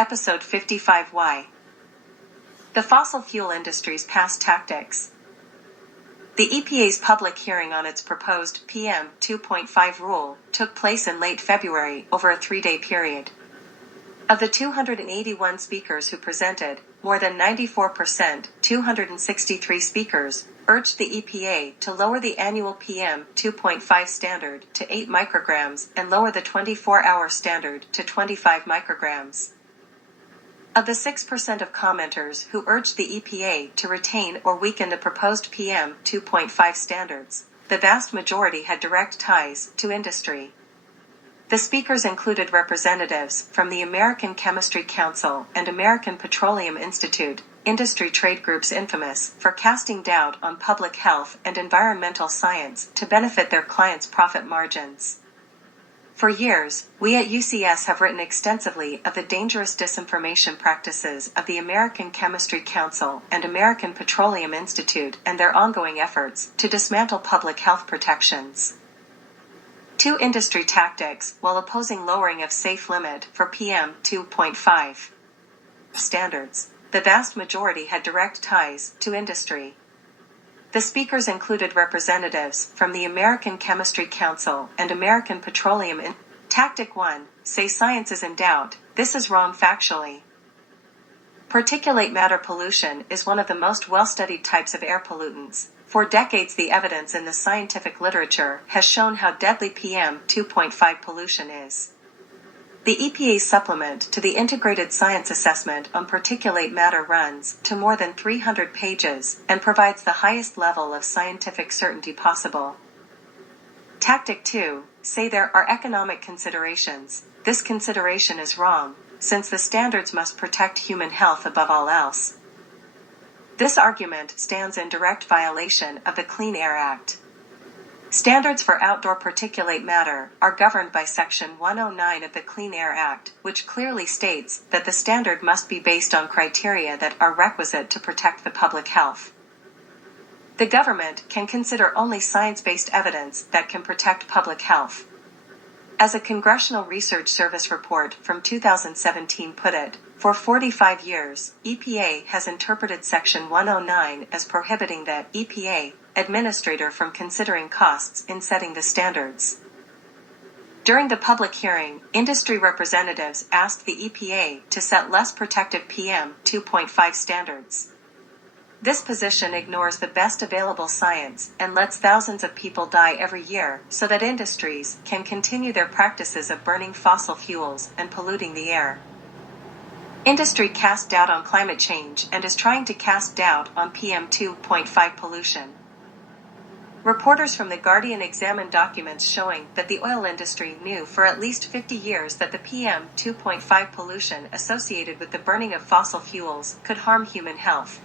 Episode 55Y. The Fossil Fuel Industry's Past Tactics. The EPA's public hearing on its proposed PM 2.5 rule took place in late February over a 3-day period. Of the 281 speakers who presented, more than 94%, 263 speakers, urged the EPA to lower the annual PM 2.5 standard to 8 micrograms and lower the 24-hour standard to 25 micrograms. Of the 6% of commenters who urged the EPA to retain or weaken the proposed PM 2.5 standards, the vast majority had direct ties to industry. The speakers included representatives from the American Chemistry Council and American Petroleum Institute, industry trade groups infamous for casting doubt on public health and environmental science to benefit their clients' profit margins. For years, we at UCS have written extensively of the dangerous disinformation practices of the American Chemistry Council and American Petroleum Institute and their ongoing efforts to dismantle public health protections. 2 industry tactics while opposing lowering of safe limit for PM 2.5 standards. The vast majority had direct ties to industry. The speakers included representatives from the American Chemistry Council and American Petroleum Institute. Tactic 1, say science is in doubt. This is wrong factually. Particulate matter pollution is one of the most well-studied types of air pollutants. For decades, the evidence in the scientific literature has shown how deadly PM 2.5 pollution is. The EPA's supplement to the Integrated Science Assessment on Particulate Matter runs to more than 300 pages and provides the highest level of scientific certainty possible. Tactic 2, say there are economic considerations. This consideration is wrong, since the standards must protect human health above all else. This argument stands in direct violation of the Clean Air Act. Standards for outdoor particulate matter are governed by Section 109 of the Clean Air Act, which clearly states that the standard must be based on criteria that are requisite to protect the public health. The government can consider only science-based evidence that can protect public health. As a Congressional Research Service report from 2017 put it, for 45 years, EPA has interpreted Section 109 as prohibiting the EPA administrator from considering costs in setting the standards. During the public hearing, industry representatives asked the EPA to set less protective PM 2.5 standards. This position ignores the best available science and lets thousands of people die every year so that industries can continue their practices of burning fossil fuels and polluting the air. Industry casts doubt on climate change and is trying to cast doubt on PM 2.5 pollution. Reporters from The Guardian examined documents showing that the oil industry knew for at least 50 years that the PM 2.5 pollution associated with the burning of fossil fuels could harm human health.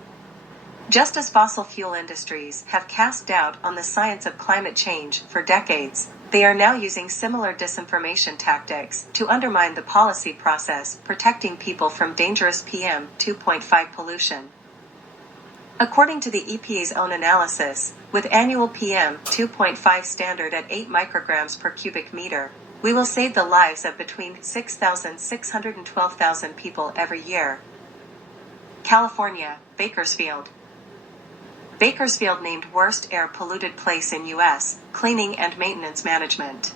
Just as fossil fuel industries have cast doubt on the science of climate change for decades, they are now using similar disinformation tactics to undermine the policy process protecting people from dangerous PM 2.5 pollution. According to the EPA's own analysis, with annual PM 2.5 standard at 8 micrograms per cubic meter, we will save the lives of between 6,600 and 12,000 people every year. California, Bakersfield. Bakersfield named worst air polluted place in U.S., Cleaning and Maintenance Management.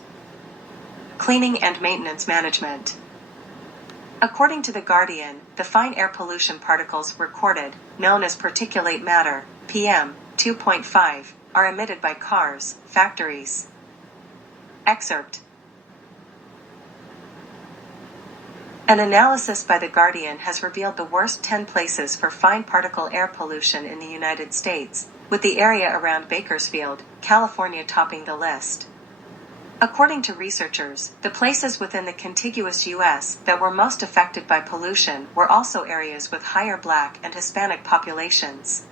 Cleaning and Maintenance Management. According to The Guardian, the fine air pollution particles recorded, known as particulate matter, PM 2.5, are emitted by cars, factories. Excerpt. An analysis by The Guardian has revealed the worst 10 places for fine particle air pollution in the United States, with the area around Bakersfield, California topping the list. According to researchers, the places within the contiguous U.S. that were most affected by pollution were also areas with higher Black and Hispanic populations.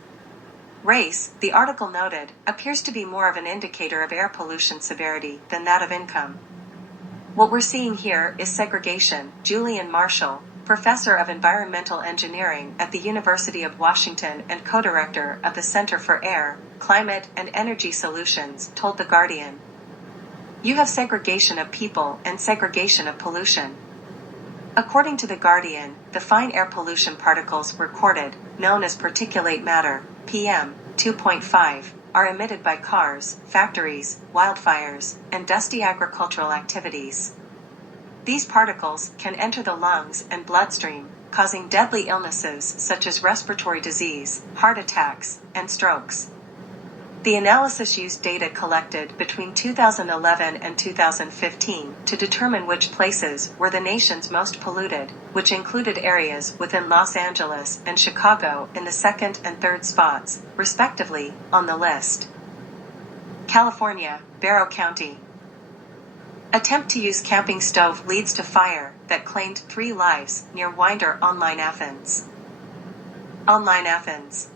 Race, the article noted, appears to be more of an indicator of air pollution severity than that of income. What we're seeing here is segregation. Julian Marshall, professor of environmental engineering at the University of Washington and co-director of the Center for Air, Climate, and Energy Solutions, told The Guardian. You have segregation of people and segregation of pollution. According to The Guardian, the fine air pollution particles recorded, known as particulate matter, PM 2.5, are emitted by cars, factories, wildfires, and dusty agricultural activities. These particles can enter the lungs and bloodstream, causing deadly illnesses such as respiratory disease, heart attacks, and strokes. The analysis used data collected between 2011 and 2015 to determine which places were the nation's most polluted, which included areas within Los Angeles and Chicago in the second and third spots, respectively, on the list. California, Barrow County. Attempt to use camping stove leads to fire that claimed 3 lives near Winder Online Athens. Online Athens.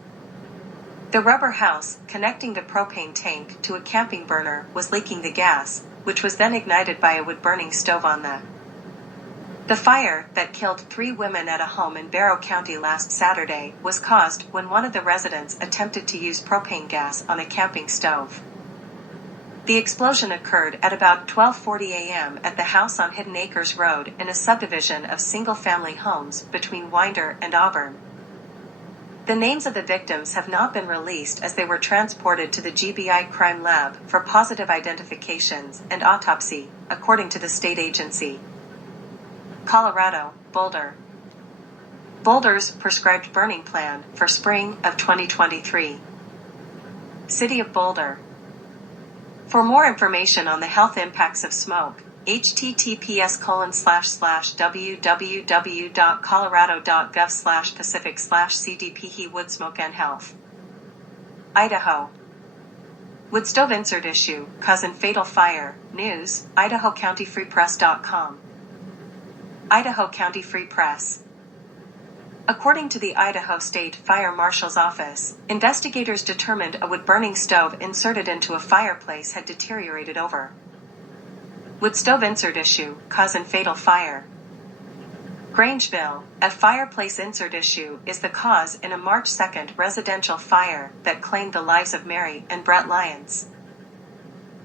The rubber house connecting the propane tank to a camping burner was leaking the gas, which was then ignited by a wood-burning stove on the fire that killed 3 women at a home in Barrow County last Saturday was caused when one of the residents attempted to use propane gas on a camping stove. The explosion occurred at about 12:40 a.m. at the house on Hidden Acres Road in a subdivision of single-family homes between Winder and Auburn. The names of the victims have not been released as they were transported to the GBI Crime Lab for positive identifications and autopsy, according to the state agency. Colorado, Boulder. Boulder's prescribed burning plan for spring of 2023. City of Boulder. For more information on the health impacts of smoke, https://www.colorado.gov/pacific/CDP wood smoke and health. Idaho. Wood stove insert issue, causing fatal fire, news, idahocountyfreepress.com. Idaho County Free Press. According to the Idaho State Fire Marshal's Office, investigators determined a wood-burning stove inserted into a fireplace had deteriorated over. Wood stove insert issue, causing fatal fire. Grangeville, a fireplace insert issue is the cause in a March 2nd residential fire that claimed the lives of Mary and Brett Lyons.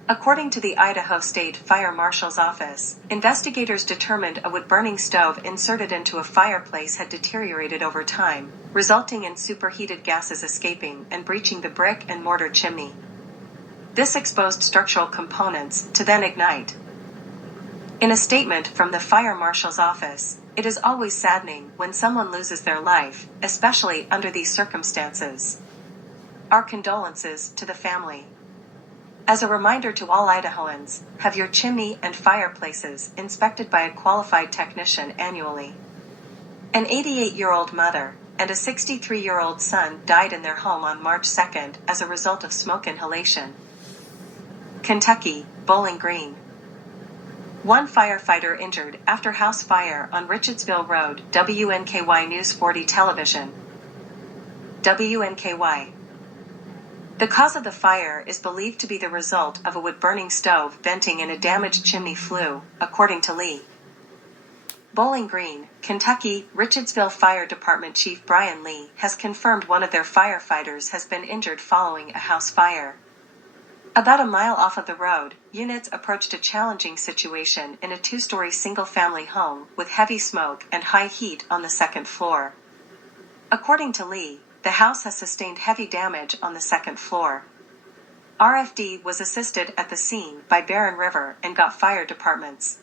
According to the Idaho State Fire Marshal's Office, investigators determined a wood-burning stove inserted into a fireplace had deteriorated over time, resulting in superheated gases escaping and breaching the brick and mortar chimney. This exposed structural components to then ignite. In a statement from the Fire Marshal's Office, it is always saddening when someone loses their life, especially under these circumstances. Our condolences to the family. As a reminder to all Idahoans, have your chimney and fireplaces inspected by a qualified technician annually. An 88-year-old mother and a 63-year-old son died in their home on March 2nd as a result of smoke inhalation. Kentucky, Bowling Green. 1 firefighter injured after house fire on Richardsville Road, WNKY News 40 Television. WNKY. The cause of the fire is believed to be the result of a wood-burning stove venting in a damaged chimney flue, according to Lee. Bowling Green, Kentucky, Richardsville Fire Department Chief Brian Lee has confirmed one of their firefighters has been injured following a house fire. About a mile off of the road, units approached a challenging situation in a 2-story single-family home with heavy smoke and high heat on the 2nd floor. According to Lee, the house has sustained heavy damage on the 2nd floor. RFD was assisted at the scene by Barron River and got fire departments.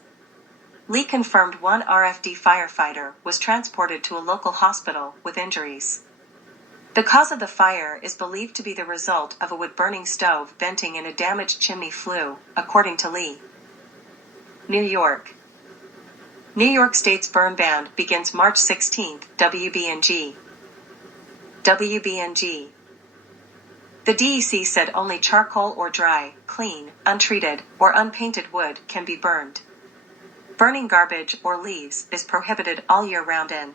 Lee confirmed 1 RFD firefighter was transported to a local hospital with injuries. The cause of the fire is believed to be the result of a wood-burning stove venting in a damaged chimney flue, according to Lee. New York. New York State's burn ban begins March 16th, WBNG. WBNG. The DEC said only charcoal or dry, clean, untreated, or unpainted wood can be burned. Burning garbage or leaves is prohibited all year round in